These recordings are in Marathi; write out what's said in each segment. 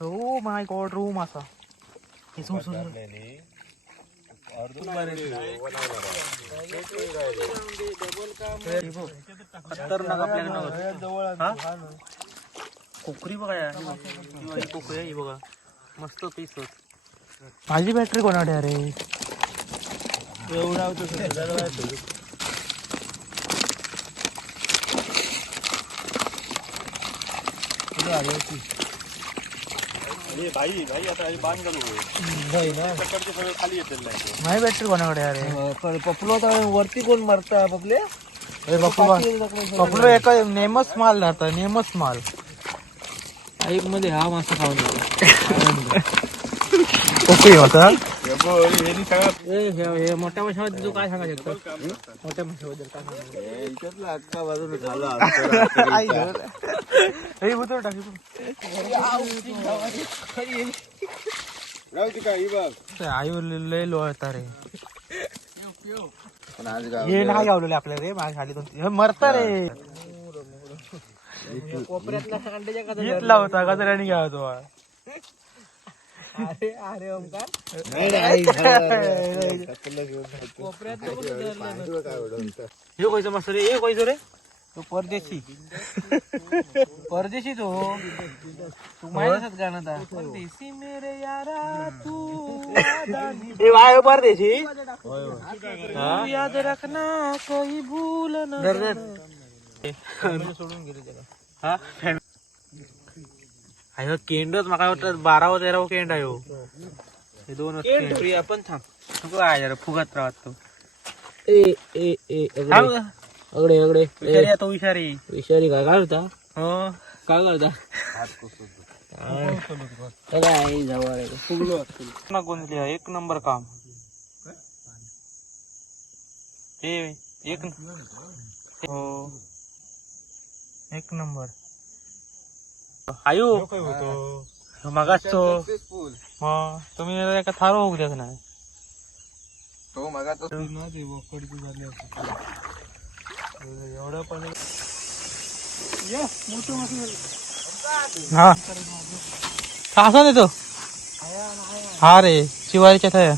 ओ माय गॉड रूम असा कोकरी बघा कोकरी आहे बघा मस्त पीस होत. माझी बॅटरी कोणाकडे अरे एवढा भाई आता बांध खाली येते माझी बॅटरी कोणाकडे अरे पपलो वरती कोण मारता पपले अरे पपलो एका नेमच माल जाता नेमच माल एक मध्ये हा मासा खाऊन ओके होता. मोठ्या माशाबद्दल तू काय सांगा शकतो मोठ्या माशाबद्दल काय अख्खा बाजून झाला आयु लय लोळता रे हे नाही गावलेले आपल्या रे माझ्या खाली दोन मरता रे घेतला होता गजऱ्याने घ्या होतो. अरे अरे ओमकार हे कोयचं मस्त रे हे कोयचं रे तो परदेशी परदेशी तो माहिती गाणं था परदेशी मेरे यारा तू वाय परदेशी याद रखना कोई भूल ना सोडून गेले त्याला हा केंडच माका वाटत 12 व 13 केंड आहे हे दोन आपण थांब यार फुगत राहतो अगडे अगडे तो विषारी विषारी काय घालता हो काय करता फुगलो गोंधली एक नंबर काम एक हो एक नंबर आयु मगाच तो तुम्ही एका थारो होऊ द्याच नाही तो मगा एवढं पण हा असा देतो हा रे शिवारीच्या थाया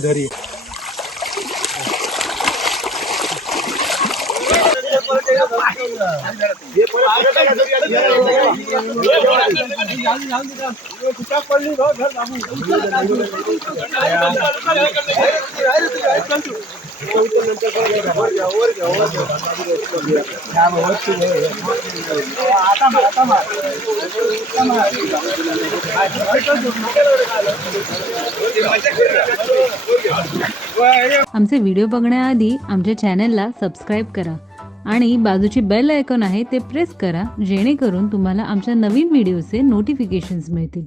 धरी आमचे व्हिडिओ बघण्याआधी आमच्या चॅनलला सबस्क्राईब करा आणि बाजूची बेल आयकॉन आहे ते प्रेस करा जेणेकरून तुम्हाला आमच्या नवीन व्हिडिओचे नोटिफिकेशन्स मिळतील.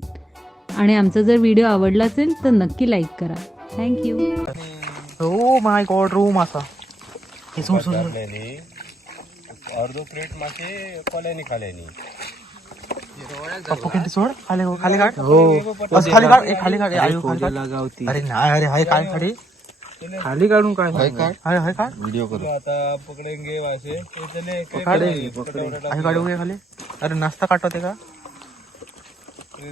आणि आमचा जर व्हिडिओ आवडला असेल तर नक्की लाईक करा. Thank you. Oh my God room असा अर्धो प्लेट मासे कोल्यानी खाल्यानी पप्पू किती सोड खाली खाली काढ हो खाली काढ खाली काढ आयु खाली अरे नाही अरे हाय काय खाली खाली काढून काय हाय काढ व्हिडिओ करू आता पकडेंगे वासे काढू खाली अरे नाश्ता काटवते का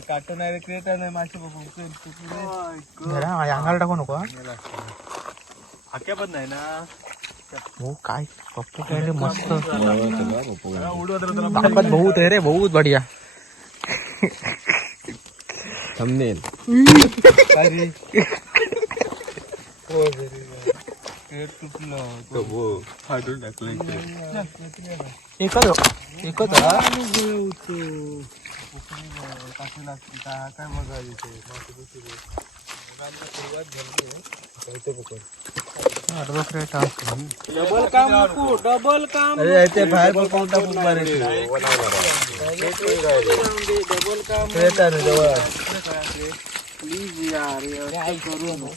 काटो नाही रे क्रेट नाही मासे अंगाला टाकू नको हाक्या पण नाही ना हो काय पप्पू काय मस्त ताकद बहुत है रे बहुत बढ़िया थंबनेल फाडून टाकलं एकच एकच काय मजा डबल काम नको डबल काम अरे बाहेर पकडून टाकून डबल काम प्लीज यार करू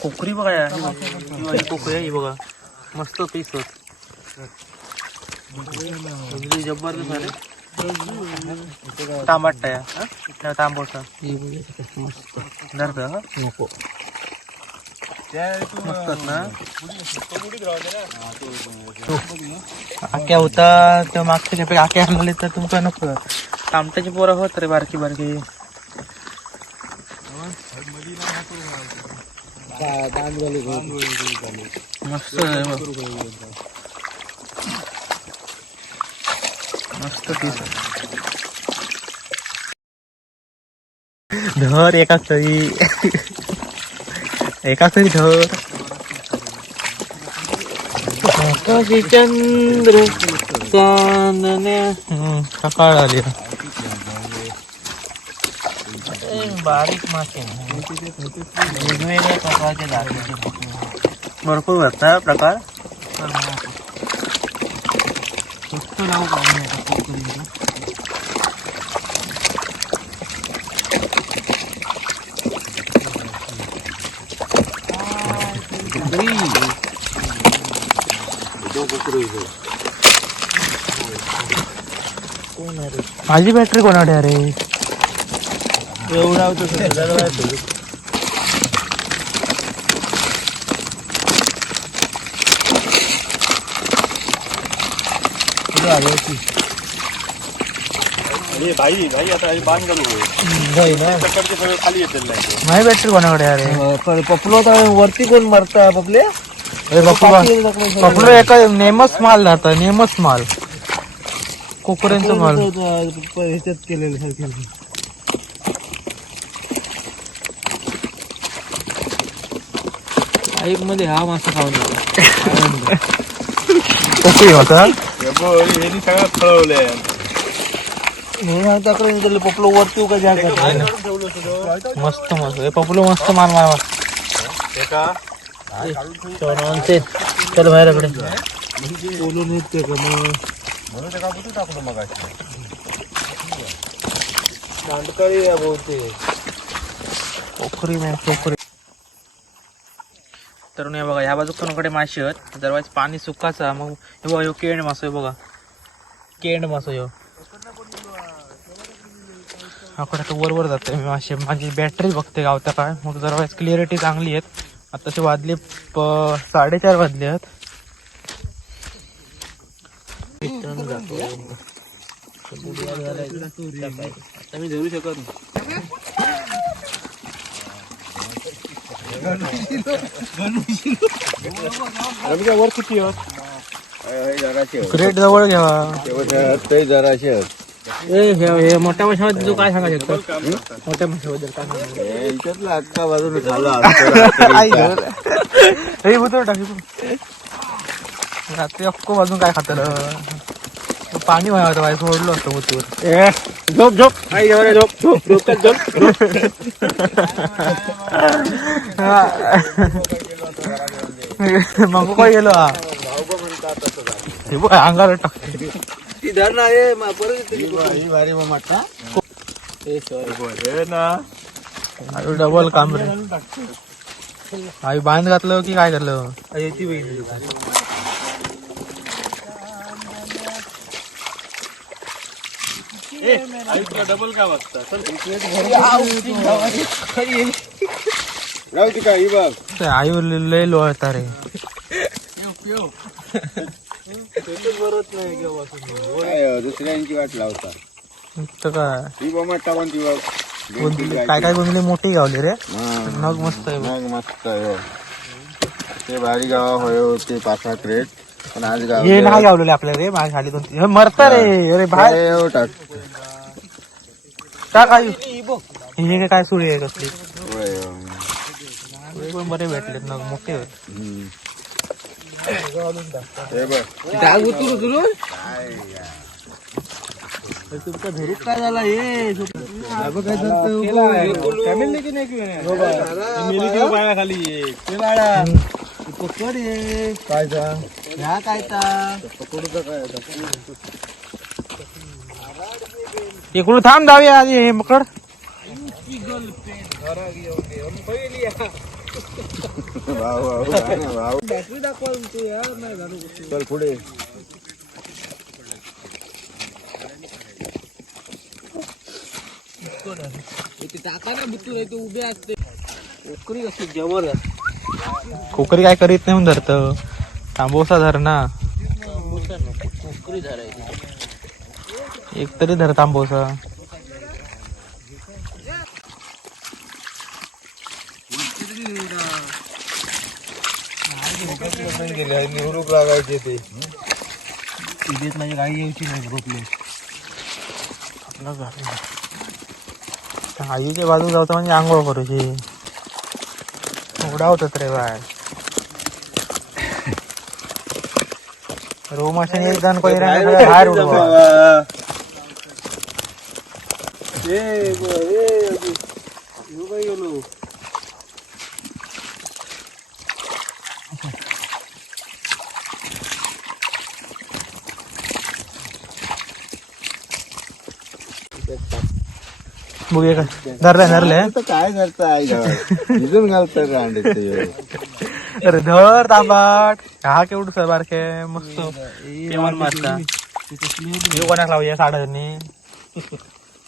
कोकरी बघा कोकरी आहे बघा मस्त पीस होत जबरदस्त आहे तांबट तांबोसा नको ना आक्या होता तेव्हा मागच्या खेपे आक्या आणले तर तुमका नको तामट्याची पोरं होत रे बारकी बारकी मस्त मस्त पीस धर एका तरी धर आकाशी चंद्र चांदण्या सकाळ आली बारीक मासे वेगवेगळ्या प्रकारचे जातीचे भरपूर भरता प्रकार लावू माझी बॅटरी कोणाकडे अरे एवढा भाई भाई आता बांध घालू खाली येते माझी बॅटरी कोणाकडे अरे पपलो वरती कोण मारता पपले पकडलो एका नेमच माल जाता नेमच माल कोकऱ्यांचा माल ह्याच्यात केलेलं सारखं ऐक मध्ये हा मासा खाऊन कशी होता हे सगळं फळवलंय म्हणून त्याकडे पपलो वरती उगा जागा मस्त मस्त पपलो मस्त माल मारा चल बाहेरकडे बोलून येते का मग म्हणून ते कापून टाकलो मग दांडकाळी बहुतेक पोखरी नाही पोखरी तर नाही बघा ह्या बाजू कोणाकडे मासे आहेत दरवाज पाणी सुकाचा मग हे बघा ह्यो केंड मासो बघा केंड मासो ह्यो आकडे तर वर जाते मी मासे माझी बॅटरी बघते गावता काय मग दरवाज क्लिअरिटी चांगली आहेत आताचे वाजले 4:30 वाजले आहेत मी धरू शकत वर किती क्रेट जवळ घ्यावा जराशे हे मोठ्या माशाबद्दल तू काय सांगा शकतो मोठ्या माशाबद्दल काय याच्यातला अक्का बाजूने झाला रात्री अक्को बाजून काय खात पाणी व्हायला होतं बाई सोडलं असतं मुतूर झोप झोप आई एवढे झोप झोप झोप मग काय गेलो अंगाला टाकते ती धर ना हे परत भारी माटा डबल काम रे आई बांध घातलं की काय करलं याची बहीण डबल का वाजता राहू का ही बघ आयु लय लोळता रे बरत नाही दुसऱ्यांची वाट लावता तर काय ही बॉम्ब टाकून ती बघ काय काय गोंधळी मोठी गावली रे नग मस्त आहे मग मस्त आहे ते भारी गाव होय ते 5-6 क्रेट पण आज गाव हे नाही गावलेले आपल्याला रे माझ्या खाली 2-3 हे मरता रे अरे बाहेर टाक टाक आयु हे काय सुरी आहे कसली होय सुरी पण बरे भेटलेत नग मोठे होत हे बघ डाग उतरू तुला तुमचा धरूक काय झाला हे फॅमिली की नाही पाया खाली पकड ये काय ह्या काय पकडूचा काय इकडून थांब जाऊया आधी हे मकड बॅटरी दाखवा तुमची यार नाही झालं चल पुढे उभे असते कोकरी कशी जबर कोकरी काय करीत नाही म्हणून धरतं. तांबोसा धर ना, कोकरी धरायची. एक तरी धर तांबोसा. निवडूक लागायचे ते इथेच माझी गाडी यायची नाही रोपले. आईच्या बाजू जाऊचं म्हणजे आंघोळ करूची उडावतात रे बाय. रोमाशाने एक जण कोणी बाहेर उडवा. गेलो बघूया का धरले तर काय करता आई गावात भिजून घालतात अंडे ते. अरे धर तांबाट. हा केवढू सर बारके मस्त जेवण मारता. कोणाक लावूया साडणी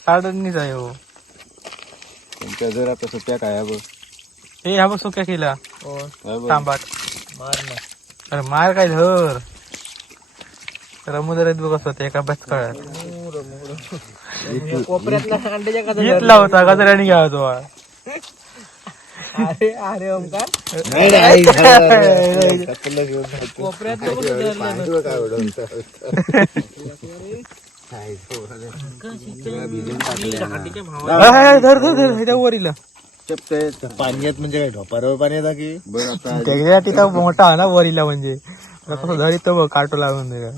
साडणीच आहे हो. त्यांच्या जर आता सुट्या काय बघ हे हा बघ सुक्या केला तांबाट. मार ना. अरे मार काय धर रमुदरात बघ असं एका बचकळ्यात कोपऱ्यातला अंड्याच्या कथा घेतला होता गजऱ्याने घ्यावा तो. अरे अरे ओमकार कोपऱ्यात काय उडवून धर धर धर ह्याच्या वरील पाण्यात म्हणजे काय ढोपारावर पाण्यात की बघ आता त्याच्या तिथं मोठा आहे ना वरीला म्हणजे कसं धरीत तो बघ काटो लावून दे का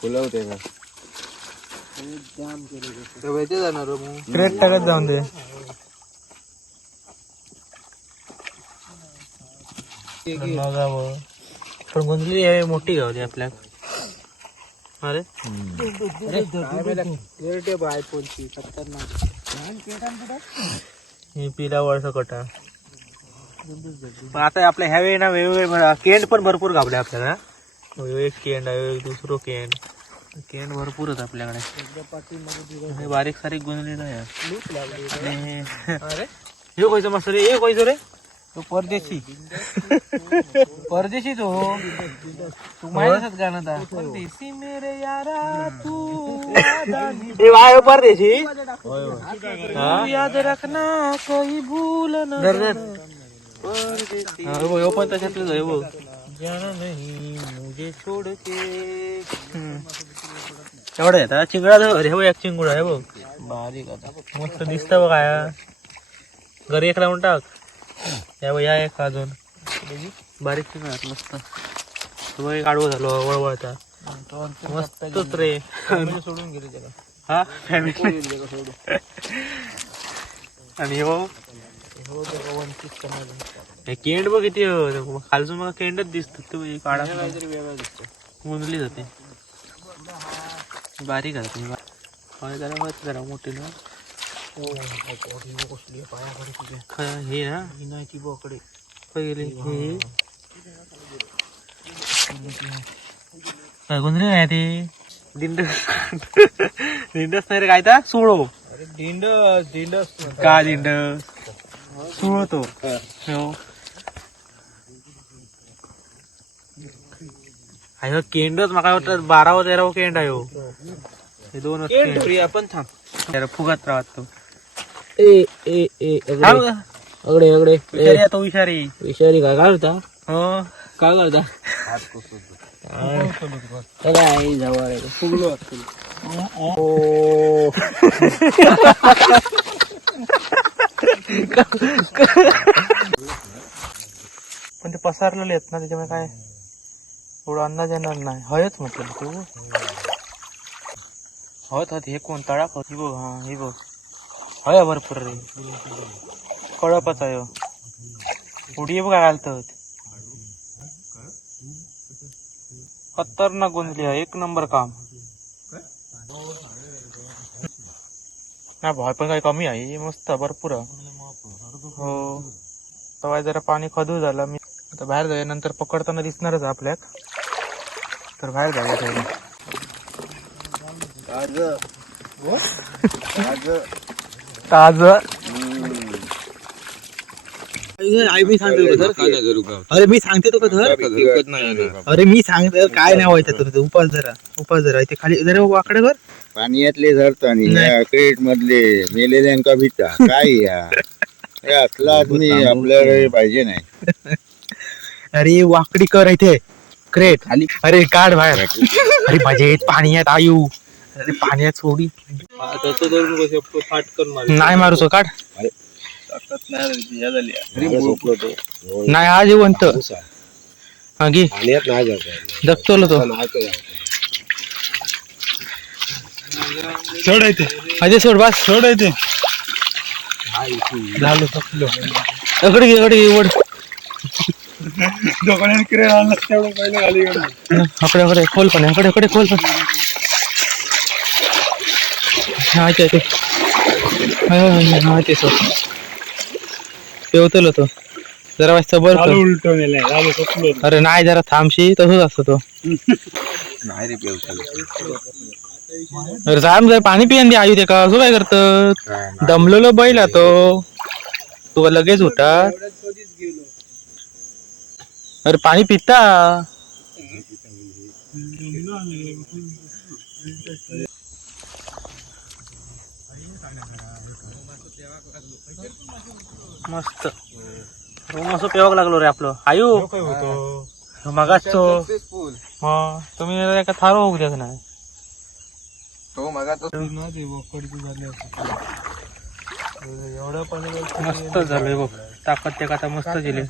फुलवते का जाणार क्रेट टाकत जाऊन दे. पण गुंजली आहे मोठी गावली आपल्या. अरे आयफोनची ही पिला वर्ष कटा. आता आपल्या ह्यावेळी ना वेगवेगळे केंड पण भरपूर गावले आपल्याला. एक केंड आहे दुसरं केंड केंड भरपूरच आपल्याकडे. हे बारीक सारीक गुंजली नाही. अरे हे कोयचं मस्त रे. हे कोयचं रे तो परदेशी परदेशी तो तू माहितीच गाणं ता परदेशी मेरे यारा तू हे वाय परदेशी याद रखना कोई भूल न परदेशी पण तशातलंच आहे बघ. जाना नहीं मुझे छोड़ के एवढं येतात चिंगडा धर. हे बघ एक चिंगुड आहे बघ बारीक आता मस्त दिसतं बघ. काय घरी एक लावून टाक. या एक अजून बारीक चिंगडात मस्त. तो एक आडवं झालो वळवळता मस्तच रे. सोडून गेले त्याला. हा फॅमिली आणि हो हे केंड बघ किती खालसून मग केंडच दिसत. तो काढा काहीतरी वेगळं दिसतं. गुंजली जाते बारीक आहे जरा जरा मोठी ना. हे ना हिनाची बोकडे गेली काय गुंजली नाही ती. दिंड दिंडच नाही रे काय तर सोळो. अरे दिंडस दिंडस का दिंड सुळतो. अयो केंडच माका वाटतं 12 व 13 केंड आहे हो. हे दोन आपण थांब फुगत राहतो. ए ए ए अगडे अगडे तो विषारी विषारी काय घालता हो काय करता काय जवळ फुगलो पण ते पसरलेले आहेत ना त्याच्यामुळे काय थोडं अंदाज येणार नाही. हयच म्हटलं तू हत हे कोण तळाक ही बघ. हा ही बघ हय भरपूर रे कळपच आहे. उडी बघा घालतात खतरनाक गुंजली आहे. एक नंबर काम नाही भाव पण काही कमी आहे. मस्त भरपूर हो. तेव्हा जरा पाणी खदू झालं. मी आता बाहेर जाऊया नंतर पकडताना दिसणारच आपल्याक. तर बाहेर जाऊया ताज आई मी सांगतो अरे मी सांगते तो अरे मी सांगतो काय नाही व्हायचं तुझं उपास जरा इथे खाली जरा वाकडे कर पाण्यातले धरता आणि क्रेट मधले मेलेल्यांका भिता काय हे असला आदमी आपल्याकडे पाहिजे नाही. अरे वाकडी कर इथे क्रेट खाली अरे काढ बाहेर अरे बजेट पाण्यात आयु अरे पाण्यात सोडी नाही मारूचो काढ नाही हा जिवंत हा घे दगतोल तो सोड येते अजय सोड बस सोड येते झालं थकलो अकडे वड अकडे खोल पण अकडे खोल पण हा ते सोड पेवतलो तो जरा वाजता बर अरे नाही जरा थांबशी तसंच असतो तो अरे जाम जर पाणी पिऊन दे आयु ते का असं काय करत दमलेलो बैल तो तू लगेच उठा अरे पाणी पिता मस्त रूम असं पेवाक लागलो रे आपलं आयु मगाच तो तुम्ही एका थारो होऊ द्याच नाही एवढं पण मस्त झालंय बघ ताकद ते आता मस्त दिली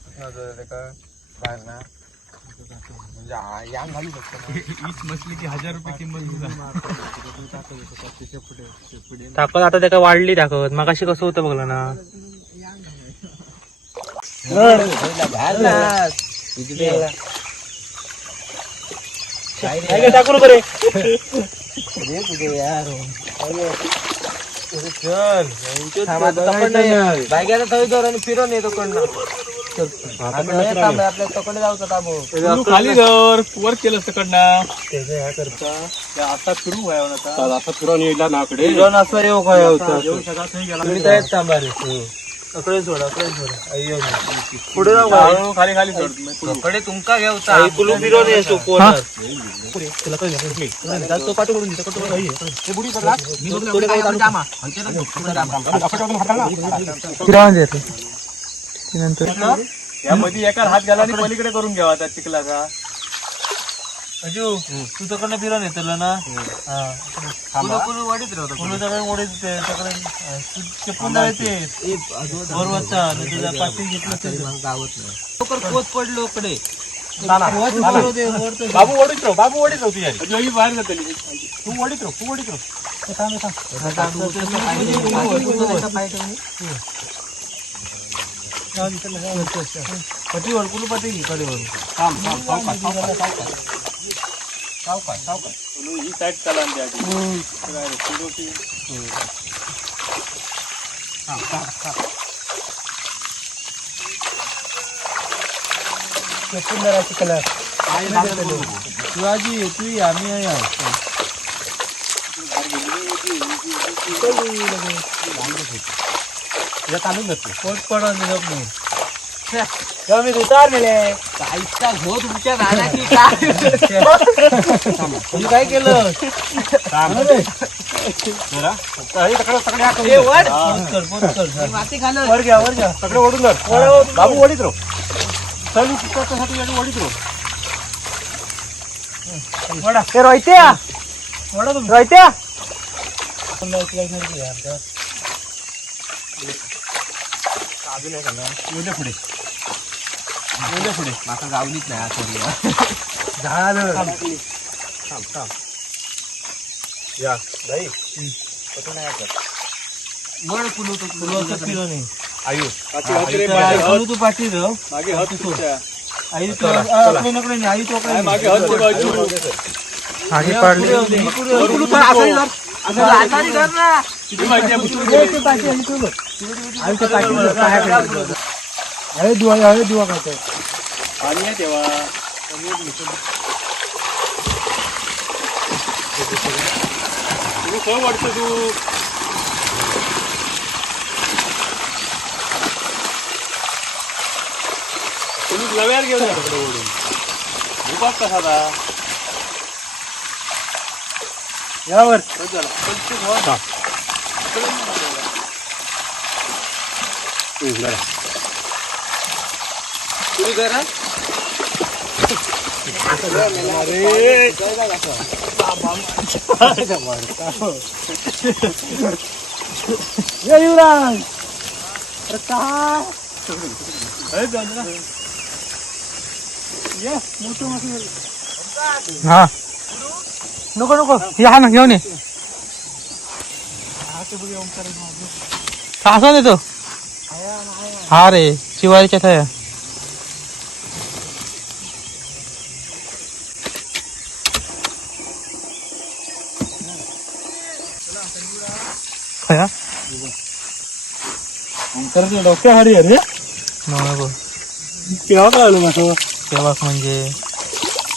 ताकद आता त्याला वाढली ताकद मगाशी कसं होतं बघलं ना टाकू नको रे फिरून येतो खाली वर केलं तिकडनं आता फिरू आता फिरून येईल नाकडे पुढे जाऊ खाली खाली सोड तुमका घ्या फिरून येतो यामध्ये एका हात घाला आणि पलीकडे करून घ्यावा त्या चिखलाचा अजू तू तकडनं फिरून येतो ना वाढीत राहतो पडलो कडे बाबू ओढीत राहू तुझ्या बाहेर जाते तू ओढीत राहू पटीवर कुलू पटी कडेवर ही साईड चाला कलर शिवाजी तू आम्ही तालून जातो पोट पडून मी उतार मेले हो तुमच्या काय केलं वर घ्या सगळे ओढून बाबू ओढीत राहू ओढीत राहू रोहित्या रोहित्या अजून उद्या पुढे माका गावलीच नाही झालं या नाही वर फुलवतो आयु तू पाठी मागे हात आई तो नको नाही आई तो मागे आगे पाडली अरे दुआ करतो पाणी आहे तेव्हा तू वाटतो तू लव्यार घेऊन जा तिकडे ओढून. उपास कसा आता? यावर चला. सुरू करा. हा नको नको या ना घेऊन ये असं देतो हा रे शिवारीच्या थया खया डोक्या हरी अरे नको केव्हा कळलं माझं तेव्हा म्हणजे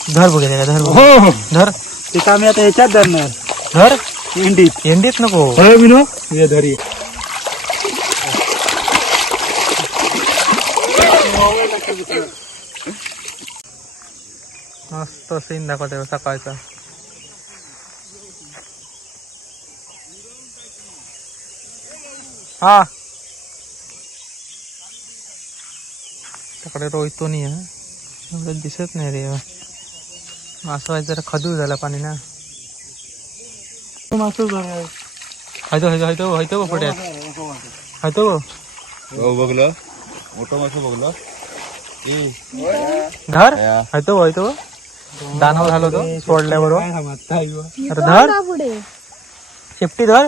धर बघायला का धर बघ. हो धर ते काम आता ह्याच्यात धरणार धर इंडीत एंडीत नको होय विनो ये धरी मस्त सीन दाखवते सकाळचा हा त्याकडे रोहितो नाही आहे एवढं दिसत नाही रे असं जरा खदूर झाला पाणी ना हायतो हायतो हायतो हायतो पड्यात हायतो बघलं मोठं मासं बघलं धर हायतो हायतो दानावर झालो तो सोडल्याबरोबर अरे धर शेपटी धर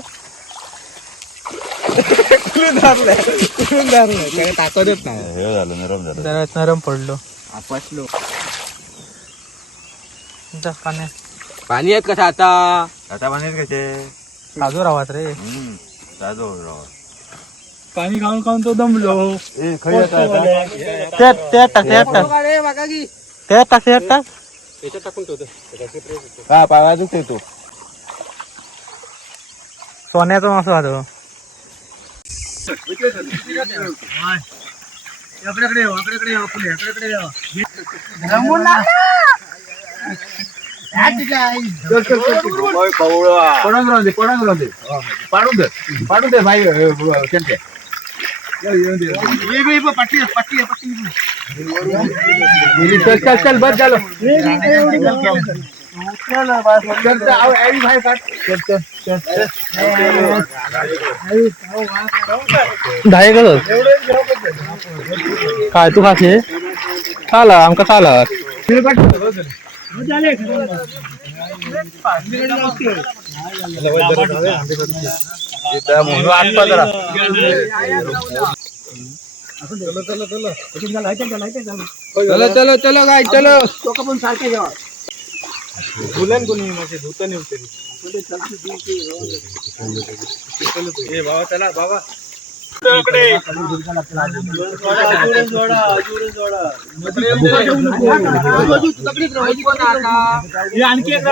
ताकदच नाही हे झालं नरम झालं जरा नरम पडलो आपसलो जा पाण्या पाणी आहेत कसं आता आता पाण्यात कसे काजूर आवाज रे जातो पाणी खाऊन खाऊन तो दमलो त्यात टाक त्यात टाक त्यात टाक त्यात टाक त्याच्यात टाकून ठेवतो हा पावाजूच येतो सोन्याचा मासो हा पाडून दे भाई चल बस झालं काय तू खाते चाला आमका चाला चलो चलो चलो काय चलो पण सारखे जेवा बुलन कोणी माझे धुत नाही उतरली बाबा चला बाबा आणखी एक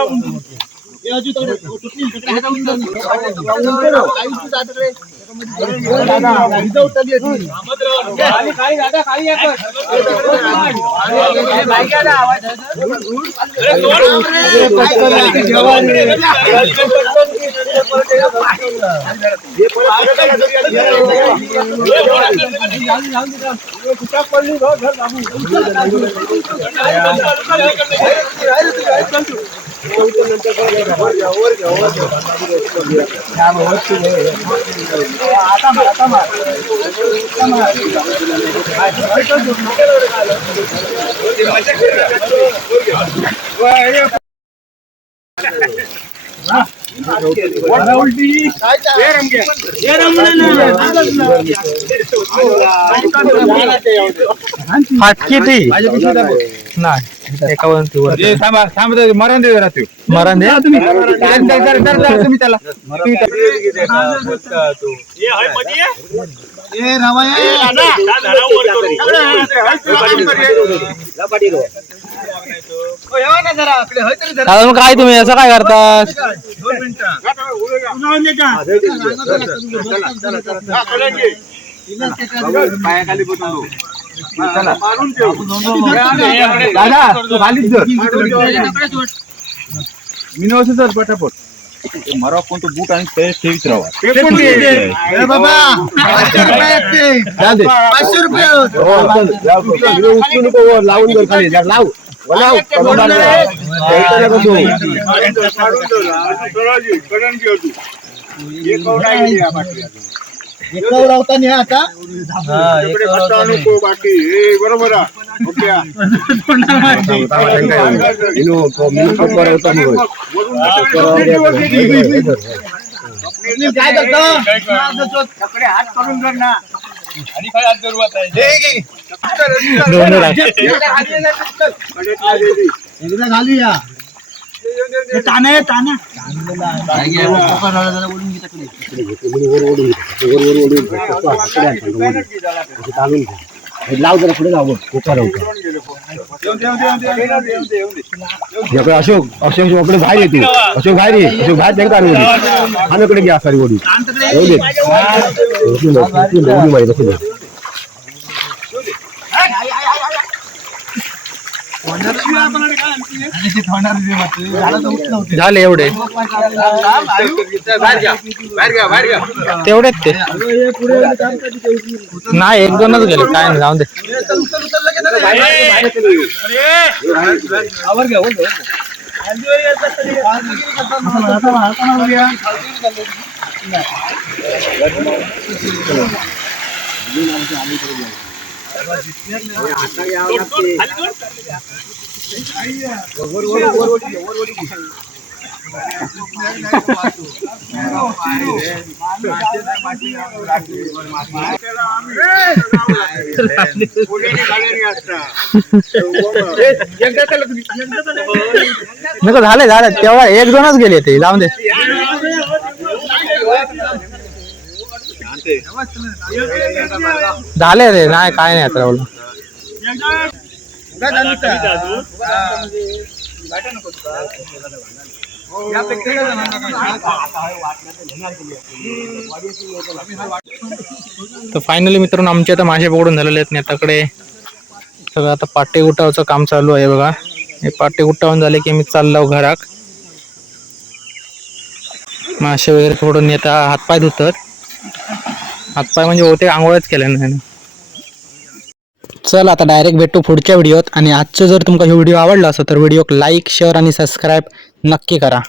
फाटकी ती नाही एका मरण दे जरा तू मरण दे तुम्ही त्याला मग काय तुम्ही असं काय करतात पायाखाली बसून दादा तू खालीच धर. मी नव्हतं सर पटापट मरा कोण तो बूट आणि ते ठेवीत राहा. लावून जर खाली लाव आता बरोबर काय करतो हात करून कर ना आणि काय हात धरू आता घालूया ताना ताना लाव जरा पुढे लाव अशोक अशोक आपले बाहेर येते अशोक बाहेर ये अशोक बाहेर त्यांना आम्हीकडे घ्या सारी ओढी झाले एवढे तेवढेच ते नाही एक दोनच गेले काय नाही जाऊन दे नको झाले झाले तेव्हा एक दोनच गेले ते जाऊन दे झाले रे नाही काय नाही आता बोल तर फायनली मित्रांनो आमचे आता मासे पकडून झालेले आहेत नेताकडे सगळं आता पाटे गुटावचं काम चालू आहे बघा हे पाटे गुटावून झाले की मी चाललो घरात मासे वगैरे पकडून नेता हातपाय धुतात हातपाय म्हणजे होते आंघोळच केल्या नाही चल आता डायरेक्ट भेटू पुढच्या व्हिडिओत आणि आजचं जर तुमका हा व्हिडिओ आवडला असेल तर व्हिडिओ लाईक शेअर आणि सबस्क्राईब नक्की करा